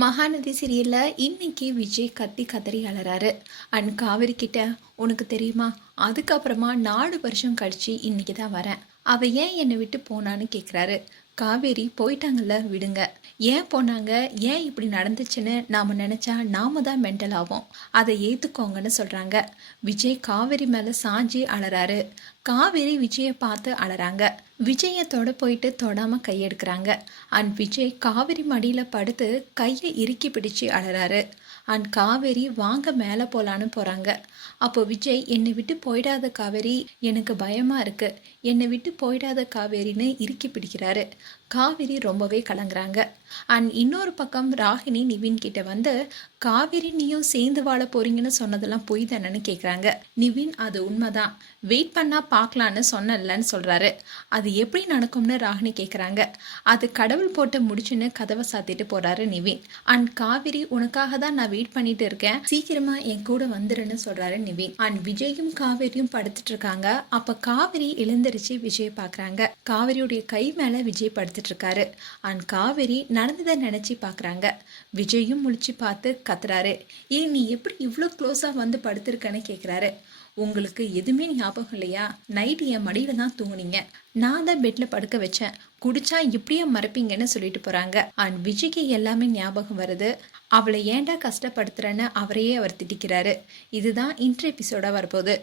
மகாநதி சீரியல்ல இன்னைக்கு விஜய் கத்தி கதறி அலறாரு. அண்ட் காவேரி கிட்ட உனக்கு தெரியுமா? அதுக்கப்புறமா நாலு வருஷம் கழிச்சு இன்னைக்கு தான் வரேன். அவ ஏன் என்னை விட்டு போனான்னு கேட்குறாரு காவேரி போயிட்டாங்கல்ல விடுங்க. ஏன் போனாங்க? ஏன் இப்படி நடந்துச்சுன்னு நாம நினைச்சா நாம தான் மென்டல் ஆகும் அதை ஏத்துக்கோங்கன்னு சொல்றாங்க. விஜய் காவேரி மேல சாஞ்சி அலறாரு. காவேரி விஜயை பார்த்து அலறாங்க. விஜயை தொட போயிட்டு தொடாம கையெடுக்கிறாங்க. அண்ட் விஜய் காவேரி மடியில படுத்து கையை இறுக்கி பிடிச்சு அலறாரு. அண்ட் காவேரி வாங்க மேலே போகலான்னு போகிறாங்க அப்போ விஜய் என்னை விட்டு போயிடாத காவேரி எனக்கு பயமாக இருக்குது என்னை விட்டு போயிடாத காவேரின்னு இறுக்கி பிடிக்கிறாரு. காவேரி ரொம்பவே கலங்குறாங்க. அண்ட் இன்னொரு பக்கம் ராகினி நிவின் கிட்ட வந்து காவேரி நீயும் சேர்ந்து வாழ போறீங்கன்னு சொன்னதெல்லாம் பொய் தானேன்னு கேட்குறாங்க நிவின் அது உண்மைதான். வெயிட் பண்ணா பார்க்கலான்னு சொன்னல்லன்னு சொல்றாரு. அது எப்படி நடக்கும்னு ராகினி கேட்குறாங்க அது கடவுள் போட்ட முடிச்சுன்னு கதவை சாத்திட்டு போறாரு நிவின். அண்ட் காவேரி உனக்காக தான் நான் வெயிட் பண்ணிட்டு இருக்கேன். சீக்கிரமா என் கூட வந்துருன்னு சொல்றாரு நிவின். அண்ட் விஜயும் காவேரியும் படுத்துட்டு இருக்காங்க. அப்ப காவேரி எழுந்திருச்சு விஜய் பாக்குறாங்க. காவேரியுடைய கை மேல விஜய் படுத்துட்டு இருக்காரு. அண்ட் காவேரி நடந்ததை நினைச்சு பாக்குறாங்க. விஜயும் முழிச்சு பார்த்து கத்துறாரு. ஏய் நீ எப்படி இவ்வளோ க்ளோஸா வந்து படுத்திருக்கன்னு கேக்குறாரு. உங்களுக்கு எதுவுமே ஞாபகம் இல்லையா? நைட்டு என் மடியில தான் தூங்குனீங்க. நான் தான் பெட்ல படுக்க வச்சேன். குடிச்சா இப்படியே மறப்பீங்கன்னு சொல்லிட்டு போறாங்க. அண்ட் விஜய்க்கு எல்லாமே ஞாபகம் வருது. அவளை ஏன்டா கஷ்டப்படுத்துறேன்னு அவரையே அவர் திட்டிக்கிறாரு. இதுதான் இன்ட்ரு வரப்போகுது.